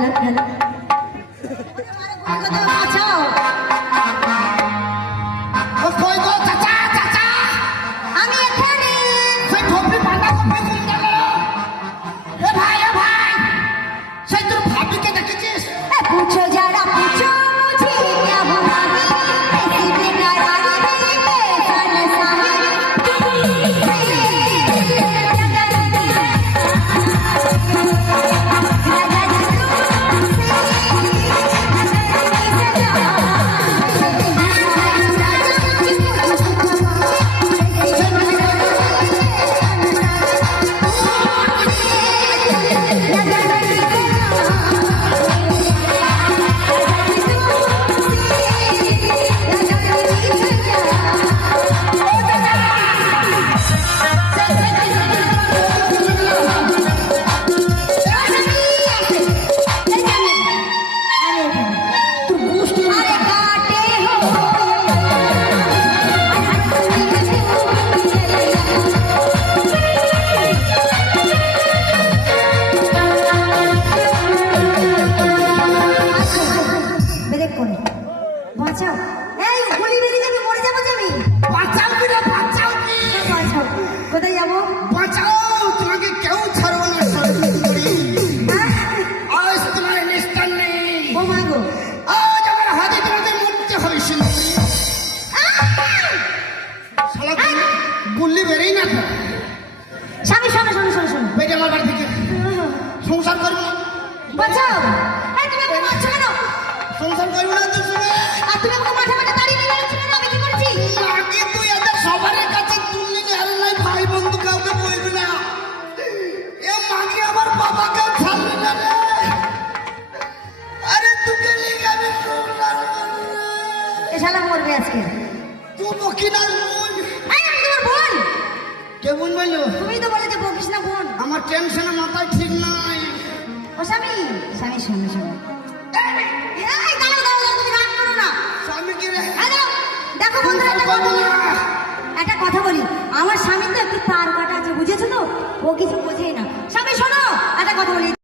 Hello hello বাঁচাও কই গো চাচা চাচা আমি এখানে সেই ঠোপি পাতা কপি কোন গেল এ ভাই সেই তোর ভাবিকে দেখেছিস पूछो जरा पूछो मुझे क्या हुआ ऐसी बेकरार मेरी बेसन বাঁচাও এই গুলি বেরিয়ে যাবে মরে যাবো যে আমি বাঁচাও কি রে বাঁচাও কি বাঁচাও কোথায় যাবো বাঁচাও তোমাকে কেউ ছাড়বো না আজ তোমার নিস্তার নেই ও মা গো আজ আমার হাতে তোমাদের মরতে হয়েছিল শালা গুল্লি বেরেই না তো স্বামী শোনো শোনো শোনো শোনো বেরিয়ে আমার বাড়ি থেকে সংসার করবো না বাঁচাও এই তুমি আমাকে মারছো কেন সংসার করবো না তো শুনে আর তুমি আমাকে মাঠে মাঠে দাঁড়িয়ে নিয়ে যাচ্ছ কেন আমি কি করছি আগে তুই এদের সবার কাছে তুললি না আল্লাহ ভাই বন্ধু কাউকে বলবি না এ মাকে আমার বাবাকে ছাড়লি না রে আরে তোকে নিয়ে আমি সংসার করবো না। এ শালা মরবে আজকে তুই বকি না বোন এই আমি তোমার বোন কে বোন বললো তুমি তো বলে যে বকিস না বোন আমার টেনশনে মাথায় ঠিক নাই ও স্বামী স্বামী শোনো শোনো এই দাঁড়াও দাঁড়াও তুমি রাগ করো না স্বামীকে রে হ্যালো দেখো বন্ধুরা একটা কথা বলি আমার স্বামী তো একটু তার কাটা আছে বুঝেছো তো ও কিছু বোঝেই না স্বামী শোনো একটা কথা বলি